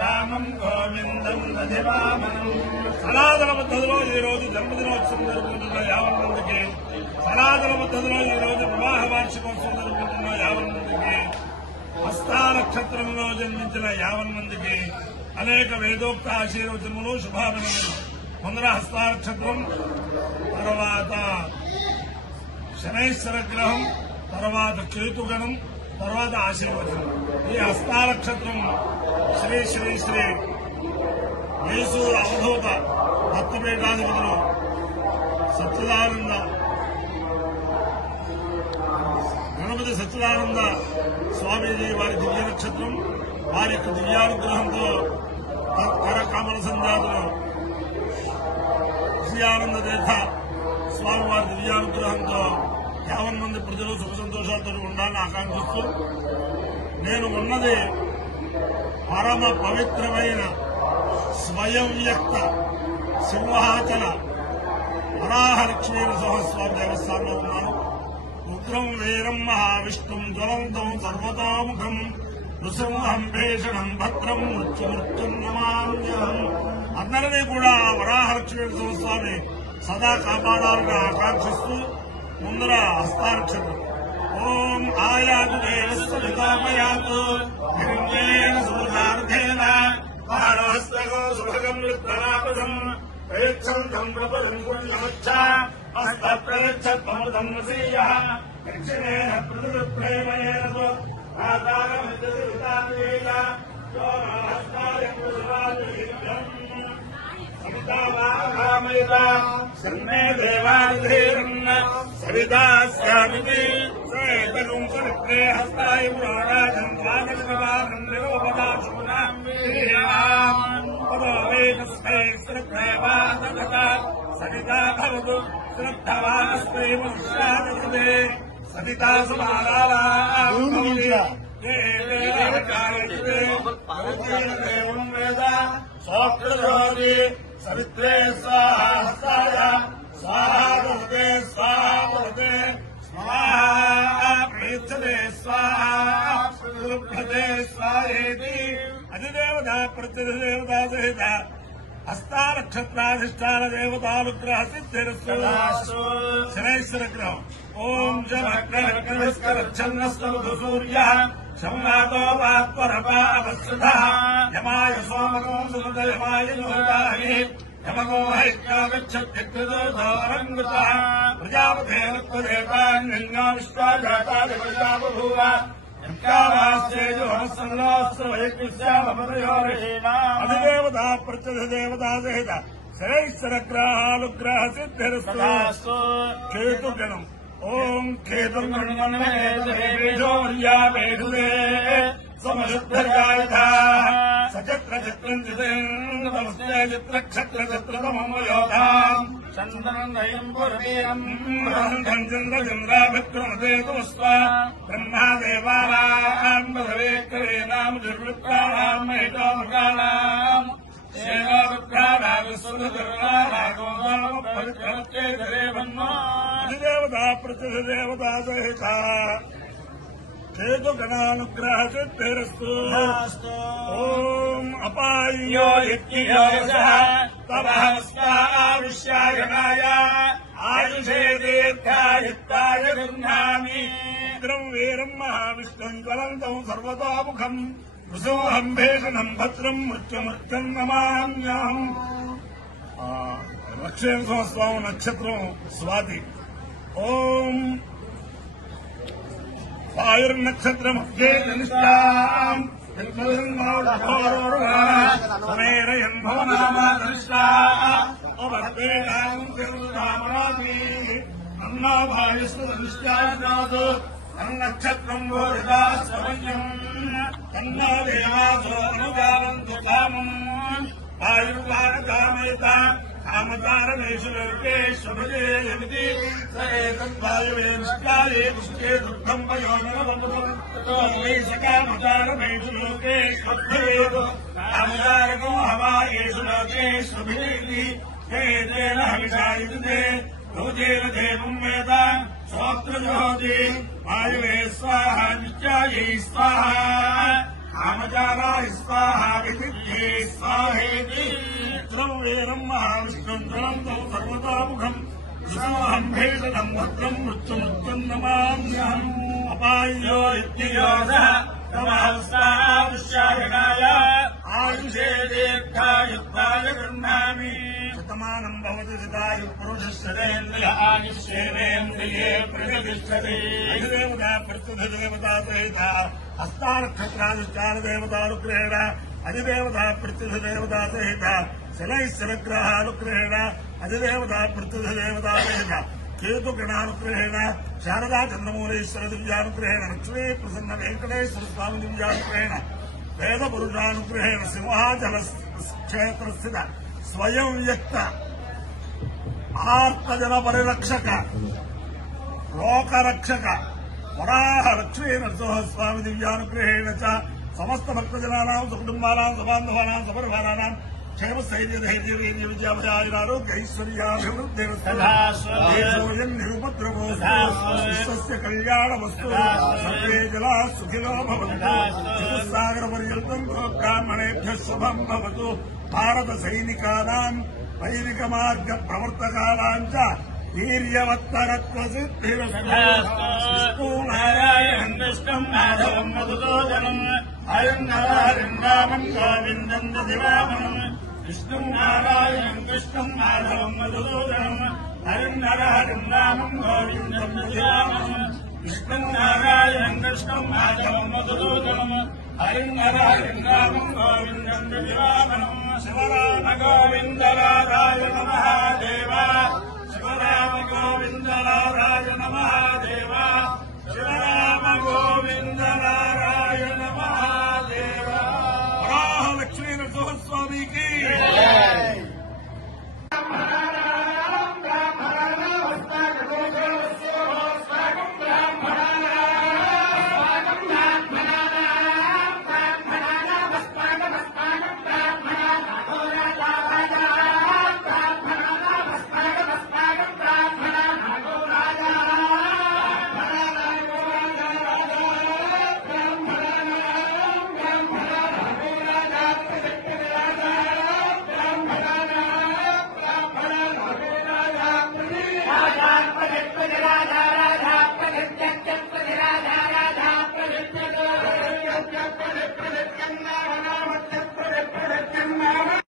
రామం గోవిందం నధివామనం. సనాతన పద్ధతిలో ఈ రోజు జన్మదినోత్సవం జరుపుకుంటున్న 50 మందికి, సనాతన పద్ధతిలో ఈ రోజు వివాహ వార్షికోత్సవం జరుపుకుంటున్న 50 మందికి, హస్తా నక్షత్రంలో జన్మించిన 50 మందికి అనేక వేదోక్త ఆశీర్వచనములు శుభాభినందనలు. ముందర హస్తా నక్షత్రం, తర్వాత శనైశ్వర గ్రహం, తర్వాత కేతుగణం, తర్వాత ఆశీర్వచనం. ఈ హస్తా నక్షత్రం శ్రీ శ్రీ శ్రీ యేసు అవధూత దత్తపీఠాధిపతులు సచ్చిదానంద గణపతి సచ్చిదానంద స్వామీజీ వారి దివ్య నక్షత్రం. వారి యొక్క దివ్యానుగ్రహంతో తత్కర కమల సంజాతులు విజయానంద తీర్థ స్వామి వారి దివ్యానుగ్రహంతో 50 మంది ప్రజలు సుఖ సంతోషాలతో ఉండాలని ఆకాంక్షిస్తూ, నేను ఉన్నది పరమ పవిత్రమైన స్వయం వ్యక్త సింహాచల వరాహలక్ష్మీ నరసింహస్వామి దేవస్థానంలో ఉన్నాను. ఉగ్రం వీరం మహావిష్ణుం జ్వలంతం సర్వతోముఖం నృసింహం భీషణం భద్రం మృత్యుమృత్యుం నమామ్యహం. అందరినీ కూడా వరాహలక్ష్మీ నరసింహస్వామి సదా కాపాడాలని ఆకాంక్షిస్తూ ముందర హస్తానక్షత్రం. ఓం ఆయాతు దేవస్వయాతు హిరణ్యేన సుధార్థేన బాణహస్తగో సుభగం వృత్తరాపదం ప్రయచ్చంతం ప్రపదం పుణ్యముచ్చ హస్తప్రయచ్చత్వమృతం వసీయః దక్షిణేన ప్రతిప్రేమయేన ఆకారమిద్యసితావేద సన్నే దేవాధీరన్న సవితాస్యామితి సేతనుం పరిప్రే హస్తాయ పురాణాజం ద్వాదశవారం నిరోపదాశునాం వీర్యాం పదవేకస్మై శ్రద్ధేవాదగత సవితా భవతు శ్రద్ధవానస్మై మనుష్యాదృదే సవితా సుమాలాలాం దేవం వేద సోక్రజోది సవిత్రే స్వాహాయ స్వాహాదే స్వాహే స్వాహే స్వాహే స్వాహేతి అధిదేవత ప్రత్యధిదేవతా సహిత హస్తా నక్షత్రాధిష్టాన దేవతానుగ్రహ సిద్ధిరస్తు. శనైశ్వర గ్రహం. ఓం శమగ్రహస్కరచ్చన్నస్తు సూర్య సంవాదో వాత్వరపావస్సుధ యమాయ సోమగో సుదయమాయ యోగాహి యమగో హైత్యాగచ్చత్యక్రదోరంగుత ప్రజాపతేర్దేవాన్యో విశ్వాజాతా బభూవ అధిదేవత ప్రత్యధిదేవతా సహిత శనైశ్వర గ్రహానుగ్రహ సిద్ధిరస్తు. కేతుగణం. ఓం కేతుర్యామేఘుదే సమశుద్ధర్యాయుధ సచత్ర చిత్రం చిత్రే చిత్రక్షత్ర చిత్రతమయోధాం చంద్రం పురవీరం చంద్రచంద్రాభిక్రమదేతుస్వ బ్రహ్మాదేవానాం బసవేకరేణాం దుర్వృత్తానాం మహితోముఖానాం అధిదేవత ప్రతిదేవతా సహిత కేతుగణానుగ్రహ సిద్ధిరస్తు. ఓం అపాయ్యో తమహస్తావిష్యాయనాయ ఆయుషే దీర్ఘాయుక్తాయ గృహ్ణామి. ఉగ్రం వీరం మహావిష్ణుం జ్వలంతం సర్వతోముఖం నృసింహం భీషణం భద్రం మృత్యుమృత్యుం నమామ్యహం. లక్ష్మీనరసింహస్వామి నక్షత్రం స్వాతి. ఓం వాయుర్నక్షత్రం నిష్టాం సమేరయన్ భవనామాదృష్టామరామి అన్నా భావిస్తు నిష్టాదు అన్నక్షత్రం భోజాస్వయం తన్నా దేవాసో అనుగానంతు కామం ఆయుర్వాణకామేత కామతారమేషు లోకేశ్వభజేయమితి సరేతద్వాయువే నిష్కాలే పుష్టే దుఃఖం వయోనరమేషు లోకేశ్వభజేతు కామతారకో హవాయేషు లోకేశ్వభజేతి తేన హవిషాయుధే భోజేన దేవం వేద సోత్రజోతి వాయువే స్వాహ నిత్యాయై స్వాహ कामचाराय स्वाहा विदित्ये स्वाहेति वीरम् महाविष्णुम् ज्वलन्तम् सर्वतोमुखम् विषमहम् भेषजम् भद्रम् मृत्युमुच्चम् नमाम्यहम् अपायो इत्ययोधः नमः स्वाहाय आयुषे दीर्घायुत्वाय गृह्णामि शतमानम् भवति शतायुः पुरुषश्चरेन्द्रिय आयुष्येवेन्द्रिये प्रतिष्ठति अधिदेवता प्रत्युधदेवता सहिता हस्तानक्षत्रानुष्ठानदेवतानुग्रहेण अधिदेवता प्रत्युधदेवता सहित शनैश्चरग्रहानुग्रहेण अधिदेवता प्रत्युधदेवता सहित केतुगणानुग्रहेण शारदा चन्द्रमौलेश्वर दिव्यानुग्रहेण लक्ष्मी प्रसन्न वेङ्कटेश्वर स्वामी दिव्यानुग्रहेण वेदपुरुषानुग्रहेण सिंहाचल क्षेत्रस्थित स्वयं व्यक्त आर्तजन परिरक्षक लोकरक्षक वराह लक्ष्मी नरसिंहस्वामी दिव्यानुग्रहेण च समस्त भक्तजनानां सुकुटुम्बानां सबान्धवानां सपरिवाराणां क्षेम स्थैर्य धैर्य वीर्य विद्याभयारोग्य ऐश्वर्याभिवृद्धिर्योऽयं निरुपद्रवोऽस्तु विश्वस्य कल्याणमस्तु सर्वे जनाः सुखिनो भवन्तु चतुस्सागरपर्यन्तं ब्राह्मणेभ्यः शुभं भवतु भारत सैनिकानां वैदिकमार्ग प्रवर्तकानां च वीर्यवत्तरत्वसिद्धिरस्तु नारायणं कृष्णं माधवं मधुसूदनम् अयं नरहरिं रामं गोविन्दं दधिवामनम् विष्णुं नारायणं कृष्णं माधवं मधुसूदनम् अयं नरहरिं रामं गोविन्दं दधिवामनम् विष्णुं नारायणं कृष्णं माधवं मधुसूदनम् अयं नरहरिं रामं गोविन्दं दधिवामनम् शिवराम गोविन्द नारायण महादेव शिवराम गोविन्द नारायण महादेव शिवराम गोविन्द